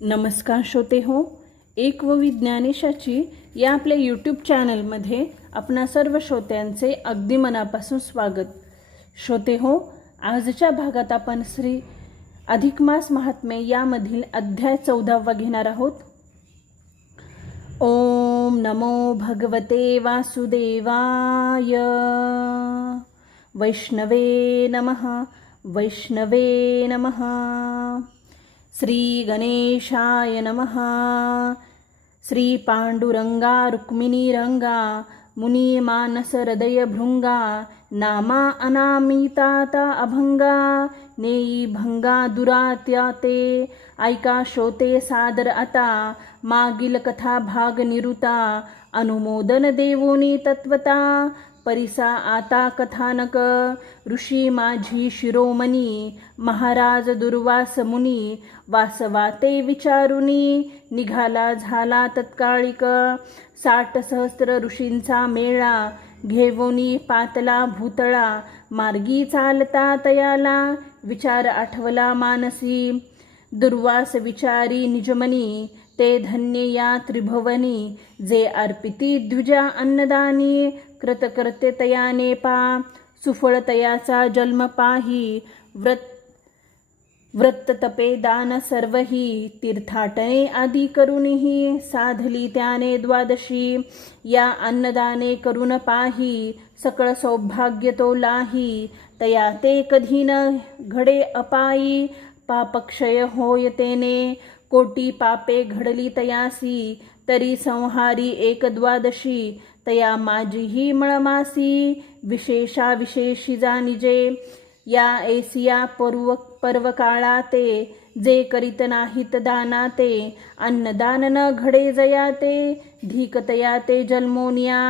नमस्कार श्रोते हो, एक व विज्ञानेशाची या आपल्या यूट्यूब चॅनलमध्ये आपणा सर्व श्रोत्यांचे अगदी मनापासून स्वागत. श्रोते हो, आजच्या भागात आपण श्री अधिक मास महात्म्य यामधील अध्याय 14 घेणार आहोत. ओम नमो भगवते वासुदेवाय. वैष्णवे नमः. वैष्णवे नमः. श्री गणेशाय नमः. श्री पांडुरंगा रुक्मिणी रंगा मुनी मानस हृदय भृंगा नामा अनामिताता अभंगा नेई भंगा दुरात्या ते. ऐका श्रोते सादर आता मागील कथा भाग निरुता. अनुमोदन देवोनी तत्वता परिसा आता कथानक. ऋषी माझी शिरोमणी महाराज दुर्वास मुनी वासवाते विचारुनी निघाला झाला तत्काळिक. 60 सहस्त्र ऋषींचा मेळा घेवोनी पातला भूतळा. मार्गी चालता तयाला विचार आठवला मानसी. दुर्वास विचारी निजमनी ते धन्य या त्रिभुवनी. जे अर्पिती द्विजा अन्नदानी कृतकर्ते तयाने पा. सुफळ तयाचा जन्म पाही व्रत तपे दान सर्वही. तीर्थाटने आदी करूनही साधली त्याने द्वादशी. या अन्नदाने करून पाही सकळ सौभाग्य तो लाही. तया ते कधी न घडे अपायी पापक्षय होय तेने. कोटी पापे घडली तयासी तरी संहारी एक द्वादशी. तया माझीही मळमासी विशेषा विशेषी जाणिजे. या ऐसिया पर्व काळाते जे करीत नाहीत दानाते. अन्नदान न घडे जयाते धीकतया ते जन्मोनिया.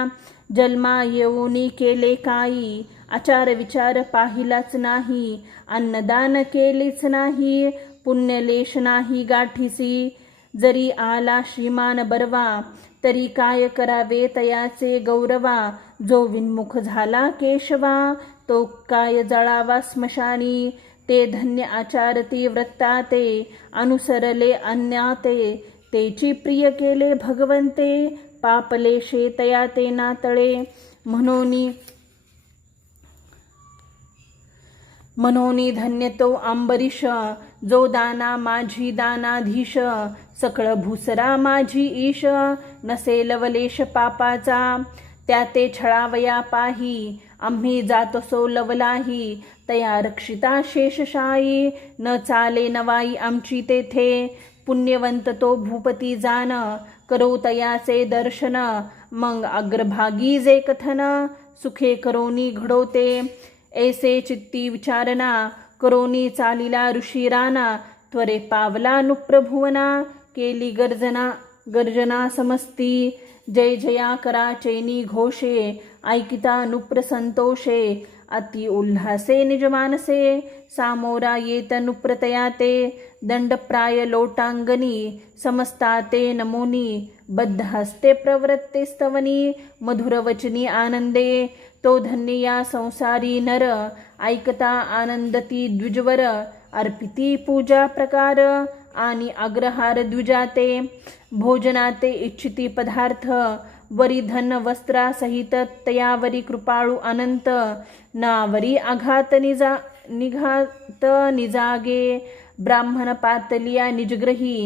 जन्मा येऊनी केले काही आचार विचार पाहिलाच नाही. अन्नदान केलेच नाही पुण्यलेश नाही गाठीसी. जरी आला श्रीमान बरवा तरी काय करावे तयाचे गौरवा. जो विन्मुख झाला केशवा तो काय जळावा स्मशानी. ते धन्य आचारती व्रताते अनुसरले अन्याते. तेची प्रिय केले भगवंते पापलेशे तया ते नातळे. मनोनी धन्य तो अंबरीश जो दाना माझी दानाधीश. सकळ भूसरा माझी ईश नसेल वलेश पापाचा. त्या ते छळावया पाही आम्ही जातसो लवलाही. तया रक्षिता शेषशायी न चाले नवाई आमची तेथे. पुण्यवंत तो भूपती जान करो तयाचे दर्शन. मग अग्रभागी जे कथन सुखे करोनी घडोते. ऐसे चित्ती विचारणा करोनी चालिला ऋषी राना. त्वरे पावला नुप्रभुवना केली गर्जना समस्ती. जय जया करा चैनी घोषे ऐकिता नुप्र संतोषे. अति उल्हासे निज मानसे सामोरा येत नुप्रतयाते. दंडप्राय लोटांगणी समस्ताते नमोनी. बद्धहस्ते प्रवृत्ते स्तवनी मधुरवचनी आनंदे. तो धन्य या संसारी नर ऐकता आनंदती द्विजवर. अर्पिती पूजा प्रकार आणि अग्रहार द्विजाते. भोजनाते इच्छिती पदार्थ वरी धन वस्त्रासहित तयावरी कृपाळू अनंत. नावरी आघात निघात निजागे. ब्राह्मण पातलिया निजग्रही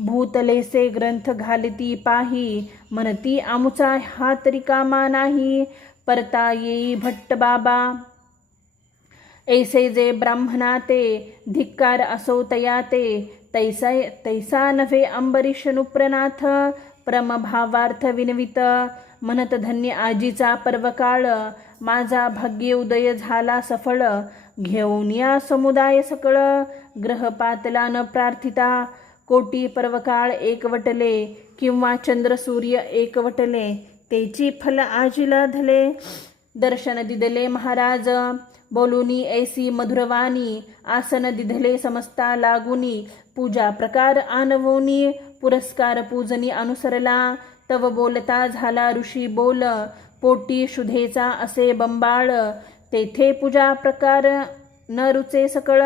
भूतलेसे ग्रंथ घालिती पाही. म्हणती आमुचा हात रिकामा नाही परता येई भट्ट बाबा. ऐसे जे ब्राह्मणाते धिक्कार असो तयाते. तैसा नव्हे अंबरीश नुप्रनाथ परमभावार्थ विनवित. म्हणत धन्य आजीचा पर्वकाळ माझा भाग्य उदय झाला सफळ. घेऊन या समुदाय सकळ ग्रहपातला न प्रार्थिता. कोटी पर्वकाळ एकवटले किंवा चंद्र सूर्य एकवटले तेची फल आजीला धले. दर्शन दिदले महाराज बोलुनी ऐसी मधुरवाणी. आसन दिधले समस्ता लागुनी. पूजा प्रकार आणवोनी पुरस्कार पूजनी अनुसरला. तव बोलता झाला ऋषी बोल पोटी शुद्धेचा असे बंबाळ. तेथे पूजा प्रकार न रुचे सकळ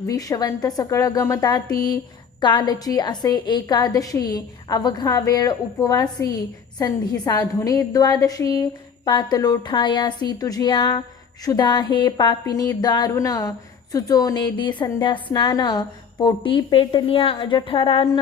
विषवंत सकळ गमताती. कालची असे एकादशी, अवघा वेळ उपवासी, संधी साधुनी द्वादशी, पातलोठायासी तुझिया, शुद्धा हे पापिनी दारुण, सुचो नेदी संध्या स्नान, पोटी पेटलिया जठरान्न,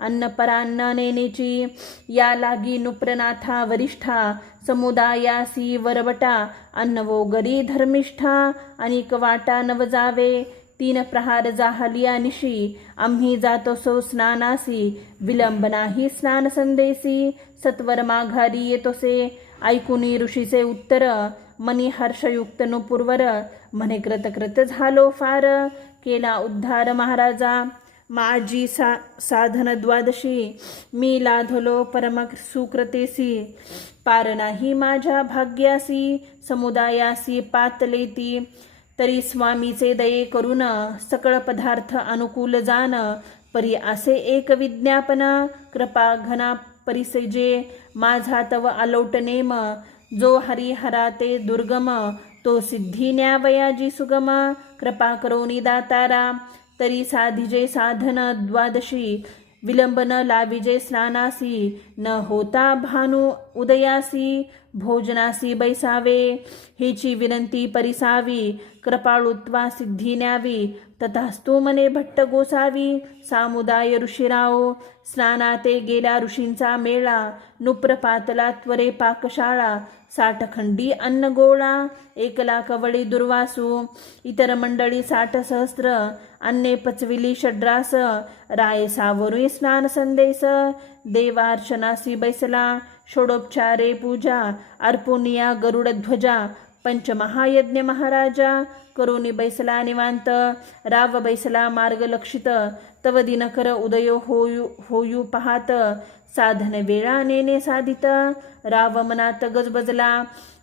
अन्नपरान्न नेनेची, या लागी नुप्रनाथा वरिष्ठा, समुदायासी वरवटा, अन्नवोगरी धर्मिष्ठा, अनिक वाटा नवजावे, 3 प्रहार जाहलिया निशी, आम्ही जातोसो स्नानासी, विलंब नाही स्नान संदेसी, सत्वर माघारी येतोसे, ऐकुनी ऋषीचे उत्तर, मनी हर्षयुक्त नुपुरवर, म्हणे कृतकृत झालो फार, केला उद्धार महाराजा, माझी साधन द्वादशी, मी लाधलो परम सुकृतेसी, पार नाही माझ्या भाग्यासी, समुदायासी पातलेती, तरी स्वामीचे दये करून, सकळ पदार्थ अनुकूल जान, परी असे एक विज्ञापन, कृपा घना परिसेजे, माझा तव अलोट नेम, जो हरिहरा ते दुर्गम, तो सिद्धी न्यावयाजी सुगम, कृपा करोनी दातारा, तरी साधिजे साधन द्वादशी, विलंब न लाविजे स्नानासी, न होता भानु उदयासी, भोजनासी बैसावे, हेची विनंती परिसावी, कृपाळुत्वा सिद्धी न्यावी, तथास्तु मने भट्ट गोसावी, सामुदाय ऋषीराव, स्नानाते गेला ऋषींचा मेळा, नुप्रपातला त्वरे पाकशाळा, 60 खंडी अन्न गोळा, 1,00,000 वळी दुर्वासू, इतर मंडळी 60 सहस्त्र, अन्ने पचविली षड्रास, राय सावरुई स्नान संदेश, देवार्चनासी बैसला, षोडोपचारे पूजा, अर्पुनिया गरुड ध्वजा, पंचमहायज्ञ महाराजा, करोनी बैसला निवांत, राव बैसला मार्ग लक्षित, तव दिनकर उदय होयू पाहात, साधन वेळा नेने साधित, राव मनात गजबजला,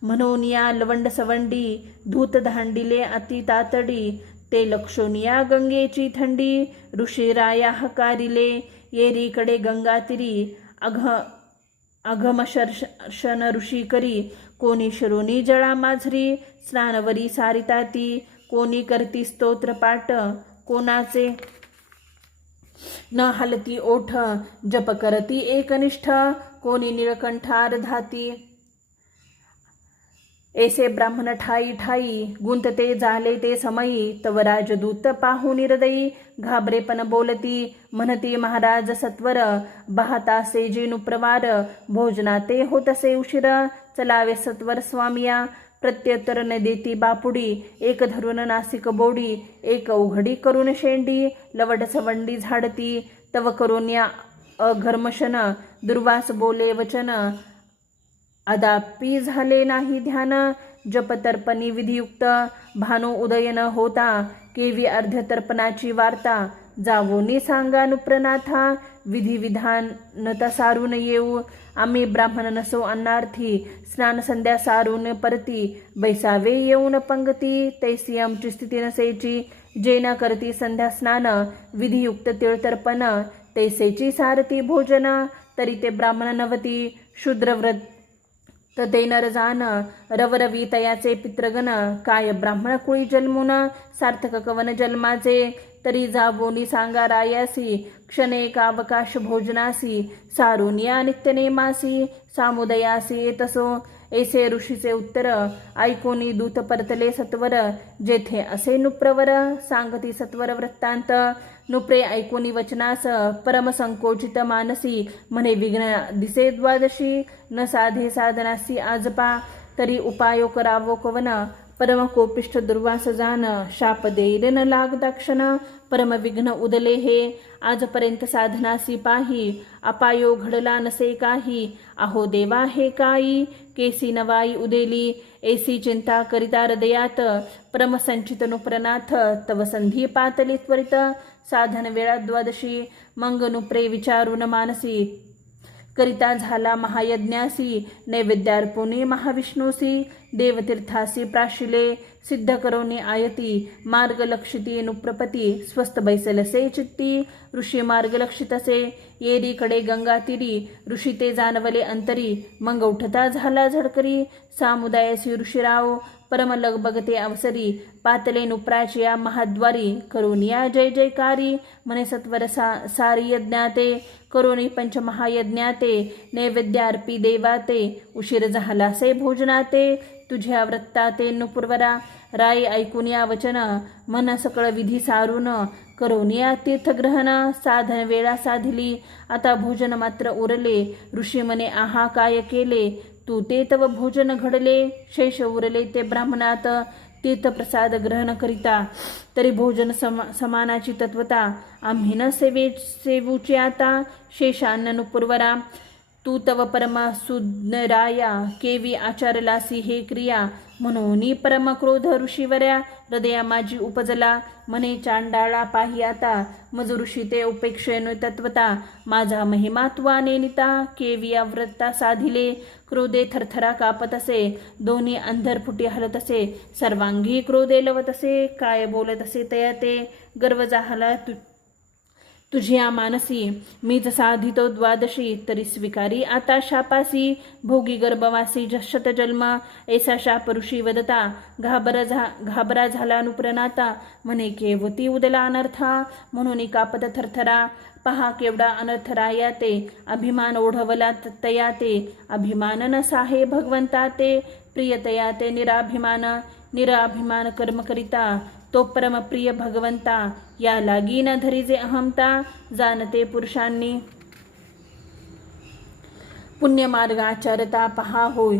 म्हणून या लवंड सवंडी, धूत धांडिले अति तातडी, ते लक्षोनिया गंगेची थंडी, ऋषीराया हकारिले, येरीकडे गंगातिरी, अघमशर्षण ऋषी करी, कोणी शिरोनी जळा माझरी, स्नानवरी सारिताती, कोणी करती स्तोत्र पाठ, कोणाचे न हलती ओठ, जप करती एकनिष्ठ, कोणी निळकंठार धाती, ऐसे ब्राह्मण ठाई ठाई, गुंतते झाले ते समयी, तव राजदूत पाहून हृदयी, घाबरेपण बोलती, म्हणती महाराज सत्वर, बहातासे जेनु प्रवार, भोजनाते होतसे उशीर, चलावे सत्वर स्वामिया, प्रत्युत्तर न देती बापुडी, एक धरून नासिक बोडी, एक उघडी करून शेंडी, लवड सवंडी झाडती, तव करून या अघर्मशन, दुर्वास बोले वचन, अदापी झाले नाही ध्यान, जपतर्पणी विधियुक्त, भानु उदय न होता, केवी अर्धतर्पणाची वार्ता, जावोनी सांगा नुप्रनाथा, विधिविधान न सारून येऊ, आम्ही ब्राह्मण नसो अन्नार्थी, स्नान संध्या सारून परती, बैसावे येऊन पंगती, तैसी आमची स्थिती नसेची, जे न करती संध्या स्नान, विधियुक्त तिळतर्पण, तैसेची सारती भोजन, तरी ते ब्राह्मण नवती, शूद्रव्रत तते नरजान, रवरवी तयाचे पितृगण, काय ब्राह्मण कुळी जन्मुन, सार्थक कवन जन्माचे, तरी जावोनी सांगा रायासी, क्षणेकावकाश भोजनासी, सारून या नित्यनेमासी, सामुदयासी येतसो, ऐसे ऋषीचे उत्तर, ऐकोनी दूत परतले सत्वर, जेथे असे नुप्रवर, सांगती सत्वर वृत्तांत, नुप्रे ऐकोनी वचनास, परम संकोचित मानसी, म्हणे विघ्न दिसे द्वादशी, न साधे साधनासी आजपा, तरी उपायो करावो कवन, परम कोपिष्ठ दुर्वास जान, शाप देईल न लाग दाक्षण, परम विघ्न उदले हे, आजपर्यंत साधनासी पाही, अपायो घडला नसे काही, अहो देवा हे काई, केसी नवाई उदेली, ऐसी चिंता करिता हृदयात, परम संचित नुप्रनाथ, तव संधी पातली त्वरित, साधन वेळा द्वादशी, मंग नुप्रे विचारून मानसी, करिता झाला महायज्ञासी, नैवेद्यार्पुनी महाविष्णूसी, देवतीर्थासी प्राशिले, सिद्ध करोनी आयती, मार्ग लक्षिती नुप्रपती, स्वस्थ बैसलसे चित्ती, ऋषी मार्ग लक्षितसे, येरीकडे गंगातीरी, ऋषी ते जाणवले अंतरी, मंग उठता झाला झडकरी, सामुदायासी ऋषीराव, परम लगबगते अवसरी पातले नुप्राची या महाद्वारी करून या जय जयकारी म्हणे सत्वर सारी यज्ञाते करोनी पंचमहायज्ञाते नैवेद्य अर्पी देवाते उशीर झालासे भोजनाते तुझ्या व्रत्ताते नुपुरवरा राई ऐकून या वचन मन सकळ विधी सारून करून या तीर्थग्रहण साधन वेळा साधिली आता भोजन मात्र उरले ऋषी म्हणे आहा काय केले तू ते तव भोजन घडले शेष उरले ते ब्राह्मणात तीर्थप्रसाद ग्रहण करिता तरी भोजन समानाची तत्वता आम्ही न सेवूची आता शेषान्न नुपुरवरा तू तव परम सुज्ञराया केवी आचारलासी हे क्रिया म्हणून परम क्रोध ऋषीवर्या हृदया माझी उपजला म्हणे चांडाळा पाही आता मज ऋषी ते उपेक्षेनो तत्वता माझा महिमा त्वाने निता केवी व्रता साधिले क्रोधे थरथरा कापत असे दोन्ही अंधर फुटी हलत असे सर्वांगी क्रोधे लवत असे काय बोलत असे तया ते गर्व जाहला तुझ्या मानसी मी जसा अधितो द्वादशी तरी स्वीकारी आता शापासी भोगी गर्भवासी शत जन्म ऐसा शाप ऋषी वदता घाबरा झाला अनुप्रनाता म्हणे केवती उदला अनर्था म्हणून कापत थरथरा पहा केवढा अनर्थ राया ते अभिमान ओढवला तया ते अभिमान न साहे भगवंता ते प्रियतया ते निराभिमान कर्म करिता तो परम प्रिय भगवंता या लागी न धरीजे अहमता जाणते पुरुषांनी पुण्यमार्गाचारता पहा होय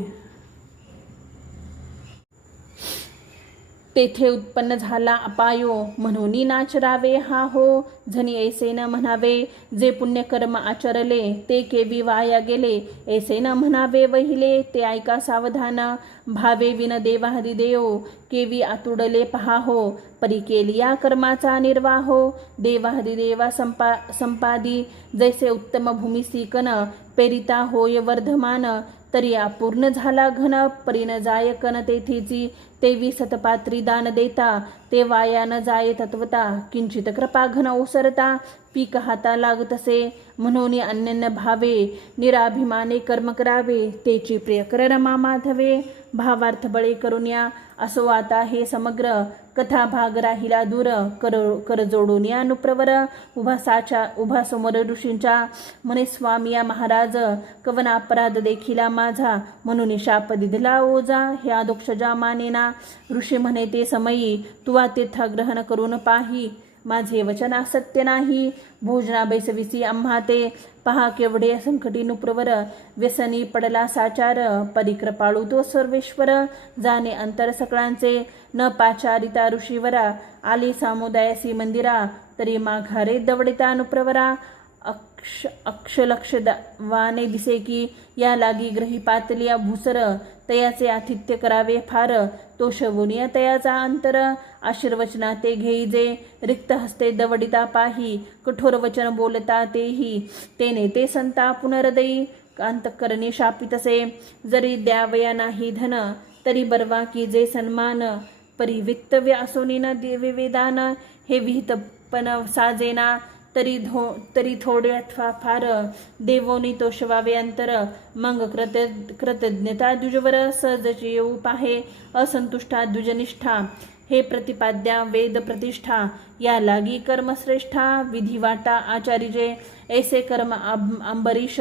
तेथे उत्पन्न झाला अपायो म्हणून नाचरावे हा हो झनी ऐसे न म्हणावे जे पुण्यकर्म आचरले ते केवी वाया गेले ऐसे न म्हणावे वहिले ते ऐका सावधान भावे विन देवाहरी देव केवी आतुडले पहा हो परी केली या कर्माचा निर्वाहो देवाहरी देवा संपादी जैसे उत्तम भूमी सिकन पेरिता होय वर्धमान तरी अपूर्ण झाला घन परीन जायकन तेथीची तेवी सतपात्री दान देता ते वाया न जाये तत्वता किंचित कृपा घन ओसरता पीक हाता लागत असे म्हणून अन्यन्य भावे निराभिमाने कर्म करावे तेची प्रियकर रमा माधवे भावार्थ बळे करून या असो आता हे समग्र कथा भाग राहिला दूर कर जोडून या अनुप्रवर उभा समोर ऋषींच्या म्हणे स्वामी या महाराज कवन अपराध देखिला माझा म्हणून शाप दिधला ओजा ह्या दोक्षजा मानेना ऋषी म्हणे ते समयी तुवा तीर्थ ग्रहण करून पाही माझे वचन सत्य नाही भोजना बैसविसी आम्हा ते पहा केवढे संकटी नुप्रवर व्यसनी पडला साचार परिकृपाळू तो सर्वेश्वर जाणे अंतर सकळांचे न पाचारिता ऋषीवरा आली सामुदायासी मंदिरा तरी माघारे दवडिता अनुप्रवरा अक्षलक्ष वाने दिसे की या लागी ग्रही पातलिया भूसर तयाचे आतिथ्य करावे फार तो शवुनिया तयाचा अंतर आशीर्वचना ते घेईजे रिक्त हस्ते दवडिता पाही कठोर वचन बोलता तेही तेने ते संता पुनर्दयी अंतःकरणी शापितसे जरी द्यावया नाही धन तरी बरवा की जे सन्मान परिवित्तव्य असोनी न वेदान हे विहितपण साजेना तरी थोडे अथवा फार देवोनी तोषवावे अंतर मग कृतज्ञता द्विजवर सहजची येऊ पाहे असंतुष्टा द्विजनिष्ठा हे प्रतिपाद्या वेद प्रतिष्ठा या लागी कर्मश्रेष्ठा विधी वाटा आचार्ये ऐसे कर्म अंबरीश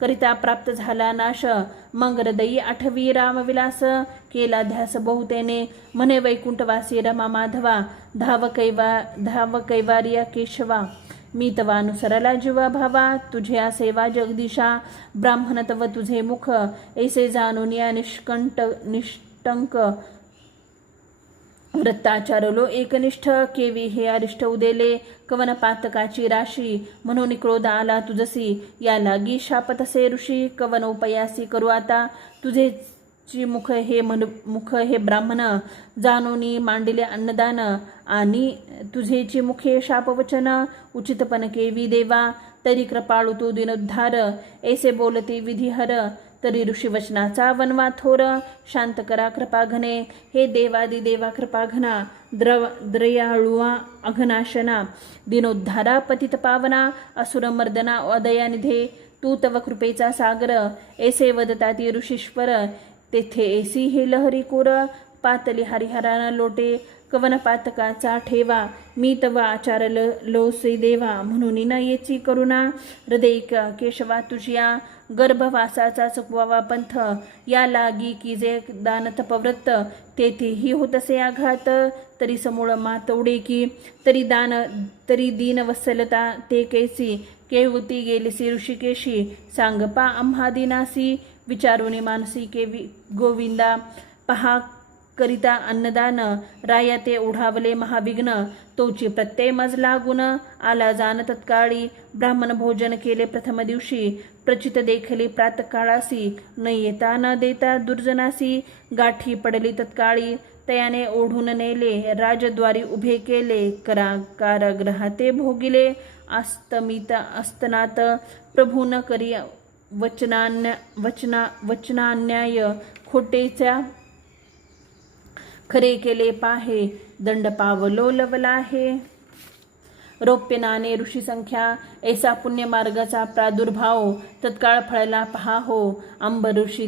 करिता प्राप्त झाला नाश मग हृदयी आठवी रामविलास केला ध्यास बहुतेने म्हणे वैकुंठवासी रमा माधवा धाव कैवार्य केशवा मी तवा अनुसरला जीवा भावा तुझ्या सेवा जगदीशा ब्राह्मण तव तुझे मुख ऐसे जाणून या निष्टंक व्रताचारलो एकनिष्ठ केवी हे अरिष्ट उदेले कवन पातकाची राशी म्हणून क्रोध आला तुझसी या लागी शापतसे ऋषी कवन उपयासी करू आता तुझे ची मुख हे ब्राह्मण जाणूनी मांडिले अन्नदान आणि तुझेची मुखे शापवचन उचितपण केवी देवा तरी कृपाळू तू दिनोद्धार ऐसे बोलते विधिहर तरी ऋषीवचनाचा वनवा थोर शांत करा कृपाघने हे देवादी देवा कृपाघना द्रयाळुआ अघनाशना दिनोद्धारा पतित पावना असुरमर्दना अदयानिधे तू तव कृपेचा सागर ऐसे वदताती ऋषीश्वर तेथे ऐसी हे लहरी कोर पातली हरिहराना लोटे कवन पातकाचा ठेवा मी तव आचार लोसे देवा म्हणून न येची करुणा हृदय केशवा तुझिया गर्भवासाचा चुकवावा पंथ या लागी की जे दान तपव्रत तेथेही होतसे आघात तरी समूळ मातवडे की तरी दीन वत्सलता ते कैसी केहुती गेलीसी ऋषिकेशी सांगपा आम्हा दिनासी विचारुनी मानसी के गोविंदा पहा करिता अन्नदान राया ते ओढावले महाविघ्न तोची प्रत्यय मज लागून आला जाण तत्काळी ब्राह्मण भोजन केले प्रथम दिवशी प्रचित देखली प्रातकाळासी न येता न देता दुर्जनासी गाठी पडली तत्काळी तयाने ओढून नेले राजद्वारी उभे केले कारागृहाते भोगिले अस्तमित अस्तनात प्रभून करी वचनान्याय खोटेच्या खरे केले पाहे दंड पावलो लवला हे रौप्य नाणे ऋषी संख्या ऐसा पुण्य मार्गाचा प्रादुर्भाव तत्काळ फळला पहा हो अंब ऋषी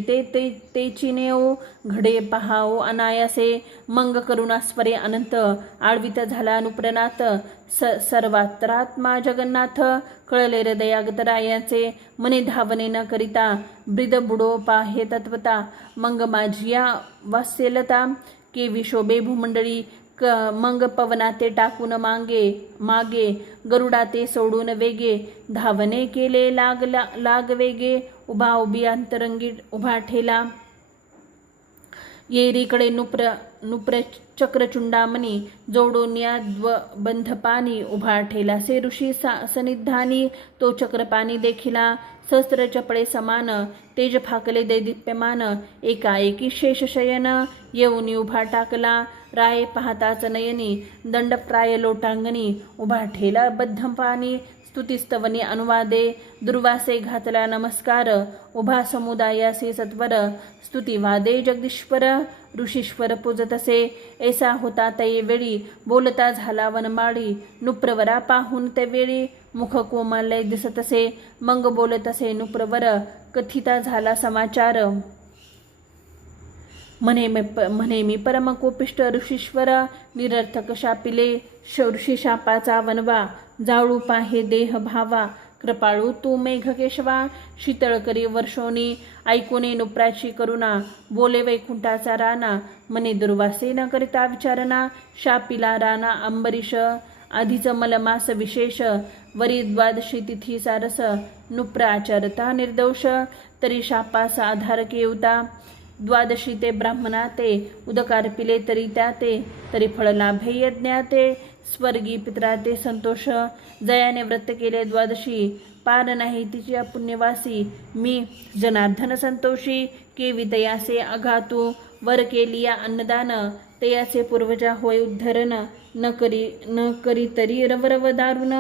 तेची नेओ घडे पहाओ अनायासे मंग करुणास्वरे अनंत आळवित झाला अनुप्रनाथ सर्वात्रात्मा जगन्नाथ कळले हृदयागतरायाचे मने धावने न करिता ब्रिद बुडो पाहे तत्वता मंग माझिया वास्यलता के विशोभे भूमंडळी मंग पवनाते टाकून मागे गरुडाते सोडून वेगे धावने केले लाग वेगे उभा उभी अंतरंगी उभा ठेला येरीकडे नुप्र चक्रचुंडामणी जोडून या बंधपानी उभा ठेला से ऋषी सनिधानी तो चक्रपाणी देखिला सहस्त्र चपळे समान तेज फाकले दैदिप्यमान एकाएकी शेषशयन येऊनी उभा टाकला राय पाहताच नयनी दंडप्राय लोटांगणी उभा ठेला बद्धपानी स्तुतिस्तवनी अनुवादे दुर्वासे घातला नमस्कार उभा समुदायासे सत्वर स्तुतिवादे जगदीश्वर ऋषीश्वर पूजतसे ऐसा होता तये वेळी बोलता झाला वनमाळी नुप्रवरा पाहून ते वेळी मुख कोमलय दिसतसे मंग बोलतसे नुप्रवर कथिता झाला समाचार म्हणे मी परम कोपिष्ट ऋषीश्वर निरर्थक शापिले ऋषी शापाचा वनवा जाळू पाहे देह भावा कृपाळू तू मेघ केशवा शीतळ करी वर्षोनी ऐकूने नुप्राची करुणा बोले वैकुंठाचा राणा मने दुर्वासे न करिता विचारणा शापिला राणा अंबरीश आधीच मलमास विशेष वरी द्वादशी तिथी सारस नुप्राचरता निर्दोष तरी शापास आधार केवता द्वादशी ते ब्राह्मणा ते उदकार पिले तरी त्या ते तरी फळ लाभे यज्ञाते स्वर्गी पित्राते संतोष जयाने व्रत केले द्वादशी पार नाही तिच्या पुण्यवासी मी जनार्दन संतोषी केवी तयासे अघातू वर केलिया अन्नदान तयाचे पूर्वजा होय उद्धरण न करी तरी रवरव दारुण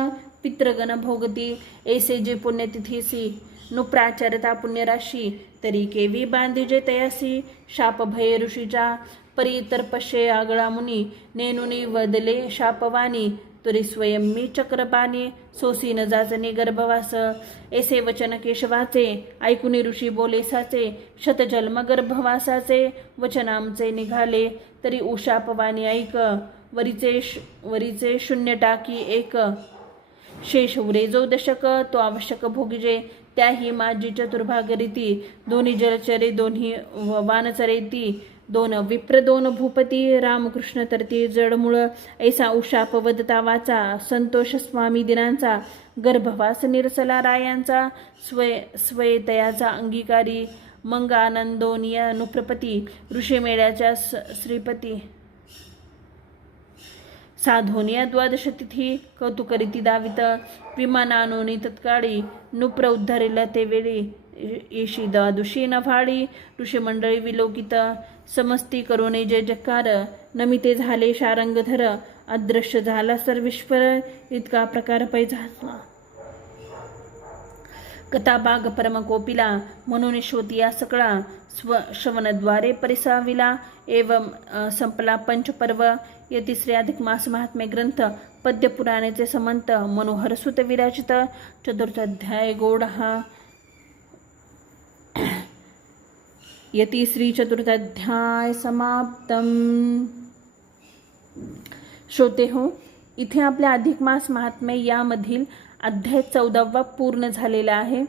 पितृगण भोगती ऐसे जे पुण्यतिथीसी नुप्राचरता पुण्यराशी तरी केवी बांधीजे तयासी शाप भय ऋषीचा परी तर्पशे आगळा मुनी नेनुनी वदले शापवानी तुरी स्वयं मी चक्रपाणी सोसी न जाचनी गर्भवास ऐसे वचन केशवाचे ऐकुनी ऋषी बोले साचे शतजन्म गर्भवासाचे वचन आमचे निघाले तरी उशापवानी ऐक वरीचे शून्य टाकी एक शेष उरे जो दशक तो आवश्यक भोगिजे त्याही माझी चतुर्भागरीती दोन्ही जलचरे दोन्ही वानचरेती दोन विप्र दोन भूपती रामकृष्ण तरती जडमुळ ऐसा उशाप वदता वाचा संतोष स्वामी दिनांचा गर्भवास निरसला रायांचा स्वयतयाचा अंगीकारी मंग आनंदोनिया नुप्रपती ऋषीमेळ्याच्या श्रीपती साधोनिया द्वादश तिथी कौतुकरीती दावित विमानानोनी तत्काळी नुप्र उद्धारिला ते वेळी येशी द्वादशी नभाळी ऋषीमंडळी विलोकित समस्ती करोने जय जकार नमिते झाले शारंगधर अदृश्य झाला सर्वेश्वर इतका प्रकार पै झाला कथाभाग परम कोपिला म्हणून श्रोतिया सकळा श्रवणद्वारे परिसाविला एवं संपला पंचपर्व ये तिसरे अधिक मास महात्म्य ग्रंथ पद्य पुराणेचे समंत मनोहर सुत विराजित चतुर्थ अध्याय गौड हा यती श्री चतुर्थाध्याय समाप्तम. श्रोते हो, इथे आपल्या अधिक मास महात्म्य यामधील अध्याय 14वा पूर्ण झालेला आहे.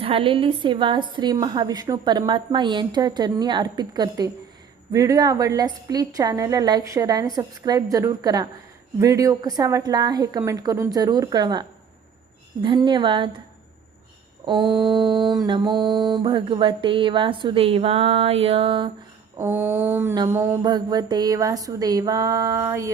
झालेली सेवा श्री महाविष्णू परमात्मा यांच्या चरणी अर्पित करते. व्हिडिओ आवडल्यास प्लीज चॅनलला लाईक, शेअर आणि सबस्क्राईब जरूर करा. व्हिडिओ कसा वाटला आहे कमेंट करून जरूर कळवा. धन्यवाद. ओम नमो भगवते वासुदेवाय. ओम नमो भगवते वासुदेवाय.